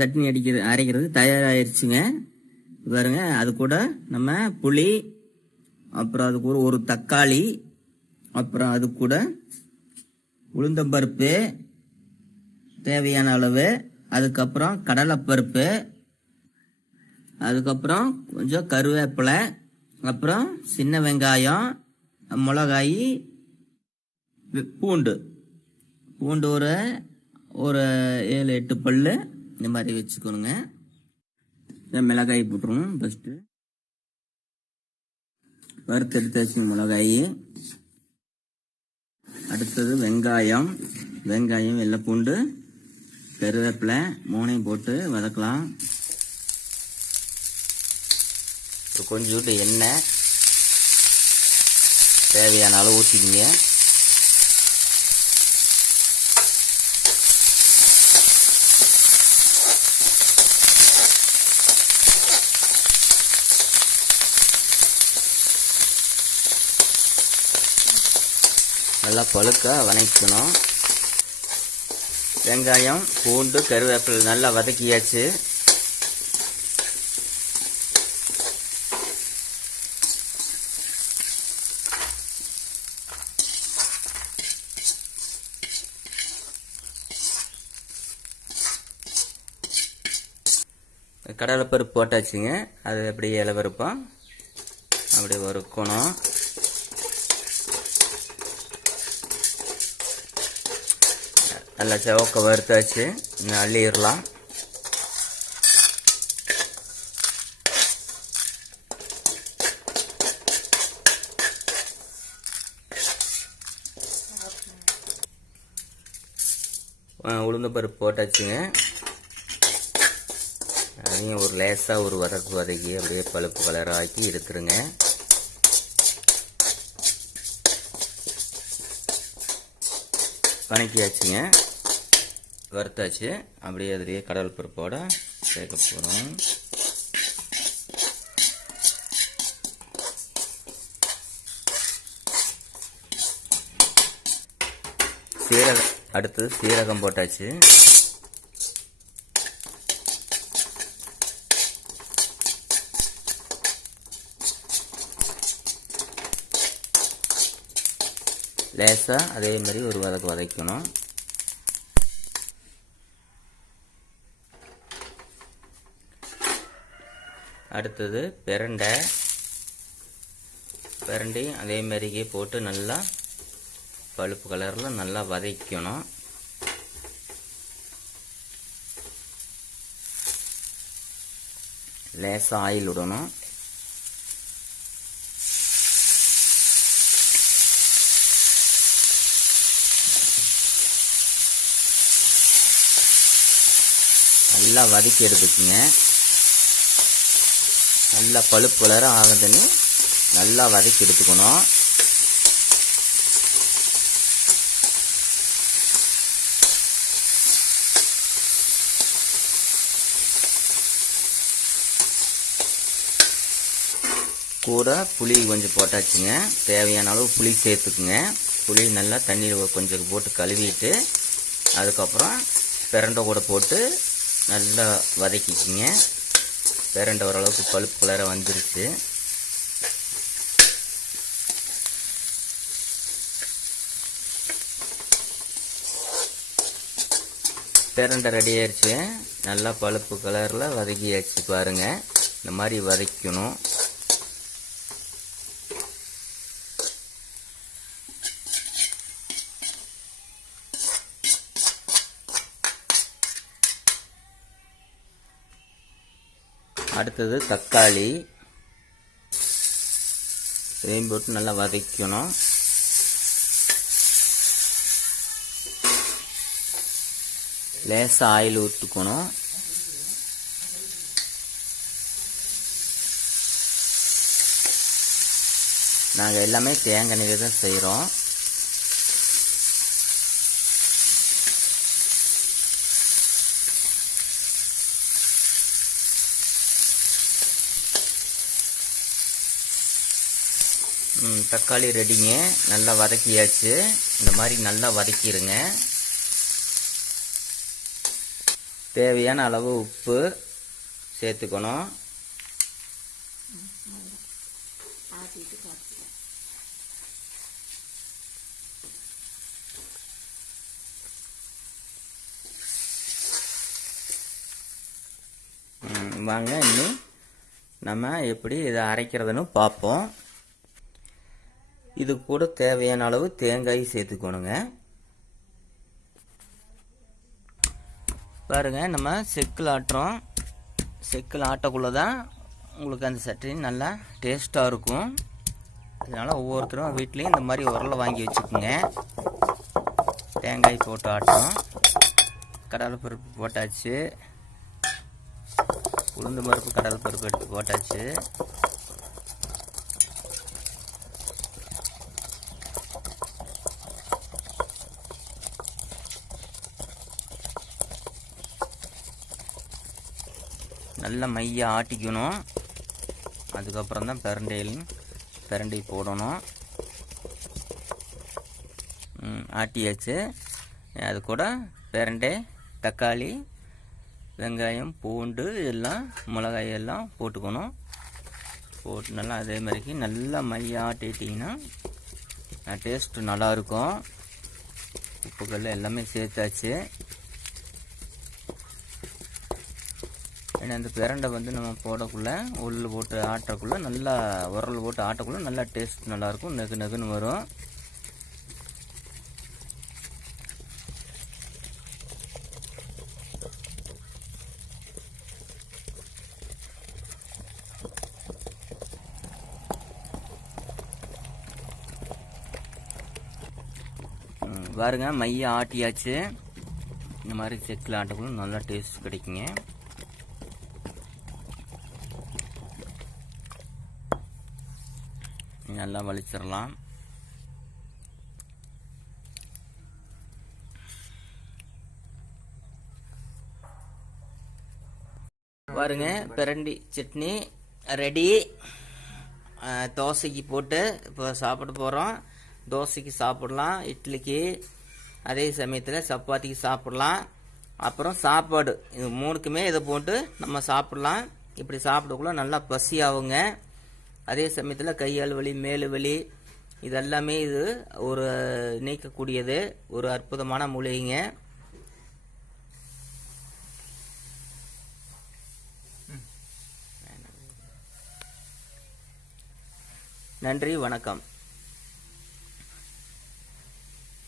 சட்னி அடிக்கிறது அரைக்கிறது தயாராகிருச்சுங்க பாருங்க அது கூட நம்ம புளி அப்புறம் அது கூட ஒரு தக்காளி அப்புறம் அது கூட உளுந்தம்பருப்பு தேவையான அளவு அதுக்கப்புறம் கடலைப்பருப்பு அதுக்கப்புறம் கொஞ்சம் கருவேப்பிலை அப்புறம் சின்ன வெங்காயம் மிளகாய் பூண்டு. பூண்டு ஒரு ஒரு ஏழு எட்டு பல்லு இந்த மாதிரி வச்சுக்கணுங்க. இந்த மிளகாய் போட்டுருவோம் ஃபஸ்ட்டு வறுத்து எடுத்தாச்சு மிளகாய். அடுத்தது வெங்காயம். வெங்காயம் வெள்ளை பூண்டு கருவேப்பிலை மூணையும் போட்டு வதக்கலாம். இப்போ கொஞ்சோண்டு எண்ணெய் தேவையான அளவு ஊற்றிக்கிங்க நல்லா பழுக்க வதக்கணும் வெங்காயம் பூண்டு கருவேப்பிலை நல்லா வதக்கியாச்சு. கடலைப்பருப்பு போட்டாச்சுங்க. அது அப்படியே இலவருப்போம் அப்படியே வறுக்கணும் நல்லா செவக்க வறுத்தாச்சு. இன்னும் அள்ளிடலாம். உளுந்தப்பருப்பு போட்டாச்சுங்க. அதையும் ஒரு லேசாக ஒரு வதக்கு வதக்கி அப்படியே பழுப்பு கலராக்கி ஆக்கி எடுத்துருங்க. வணக்கியாச்சுங்க வறுத்தாச்சு. அப்படியே அதுலேயே கடல் பருப்போட சேர்க்க போகிறோம் சீரகம் அடுத்தது சீரகம் போட்டாச்சு. லேசாக அதே மாதிரி ஒரு வதக்கு வதக்கணும். அடுத்தது பிரண்டை. பிரண்டையும் அதே மாதிரியே போட்டு நல்லா பழுப்பு கலரில் நல்லா வதக்கணும். லேசாக ஆயில் விடணும். நல்லா வதக்கி எடுத்துக்குங்க. நல்லா பழுப்பு வளர ஆகுதுன்னு நல்லா வதக்கி எடுத்துக்கணும். கூட புளி கொஞ்சம் போட்டாச்சுங்க. தேவையான அளவு புளி சேர்த்துக்குங்க. புளி நல்லா தண்ணியில் கொஞ்சம் போட்டு கழுவிட்டு அதுக்கப்புறம் பிரண்டை கூட போட்டு நல்லா வதக்கிக்குங்க. பேரண்டை ஓரளவுக்கு பழுப்பு கலராக வந்துருச்சு. பேரண்டை ரெடி ஆயிடுச்சு நல்லா பழுப்பு கலரில் வதக்கியாச்சு பாருங்க. இந்த மாதிரி வதக்கணும். அடுத்தது தக்காளி. இதையும் போட்டு நல்லா வதக்கணும். லேசாக ஆயில் ஊற்றுக்கணும் நாங்கள் எல்லாமே தேங்காய் எண்ணெயில் தான் செய்கிறோம் தக்காளி ரெடிங்க. நல்லா வதக்கியாச்சு. இந்த மாதிரி நல்லா வதக்கிடுங்க தேவையான அளவு உப்பு சேர்த்துக்கணும். வாங்க இன்னும் நம்ம எப்படி இதை அரைக்கிறதுன்னு பார்ப்போம். இது கூட தேவையான அளவு தேங்காய் சேர்த்துக்கணுங்க. பாருங்க நம்ம செக்கில் ஆட்டுறோம். செக்கில் ஆட்டக்குள்ளே தான் உங்களுக்கு அந்த சட்னி நல்லா டேஸ்ட்டாக இருக்கும். அதனால் ஒவ்வொருத்தரும் வீட்லேயும் இந்த மாதிரி உரலை வாங்கி வச்சுக்கோங்க. தேங்காய் போட்டு ஆட்டுறோம். கடலைப்பருப்பு போட்டாச்சு. உளுந்து பருப்பு கடல் பருப்பு எடுத்து போட்டாச்சு. நல்ல மைய ஆட்டிக்கணும். அதுக்கப்புறம் தான் பிரண்டையில் பிரண்டை போடணும். ஆட்டியாச்சு. அது கூட பிரண்டை தக்காளி வெங்காயம் பூண்டு எல்லாம் மிளகாய் எல்லாம் போட்டுக்கணும். போட்டு நல்லா அதே மாதிரிக்கு நல்லா மைய ஆட்டிட்டிங்கன்னா டேஸ்ட்டு நல்லாயிருக்கும். உப்புக்கல் எல்லாமே சேர்த்தாச்சு. ஏன்னா இந்த பிரண்டை வந்து நம்ம போடக்குள்ள உள்ளு போட்டு ஆட்டக்குள்ளே நல்லா உரல் போட்டு ஆட்டக்குள்ள நல்லா டேஸ்ட் நல்லாயிருக்கும். நெகு நெகுன்னு வரும். பாருங்க மைய ஆட்டியாச்சு. இந்த மாதிரி செக்கில் ஆட்டக்குள்ள நல்லா டேஸ்ட் கிடைக்குங்க. நல்லா வலிச்சிடலாம் பாருங்க பிரண்டி சட்னி ரெடி. தோசைக்கு போட்டு இப்போ சாப்பிட போகிறோம் தோசைக்கு சாப்பிடலாம் இட்லிக்கு. அதே சமயத்தில் சப்பாத்திக்கு சாப்பிடலாம். அப்புறம் சாப்பாடு இது மூணுக்குமே இதை போட்டு நம்ம சாப்பிடலாம். இப்படி சாப்பிடக்குள்ள நல்லா பசி ஆகுங்க. அதே சமயத்தில் கையால் வலி மேலு வலி இதெல்லாமே இது ஒரு நீக்கக்கூடியது ஒரு அற்புதமான மூலிகைங்க. நன்றி வணக்கம்.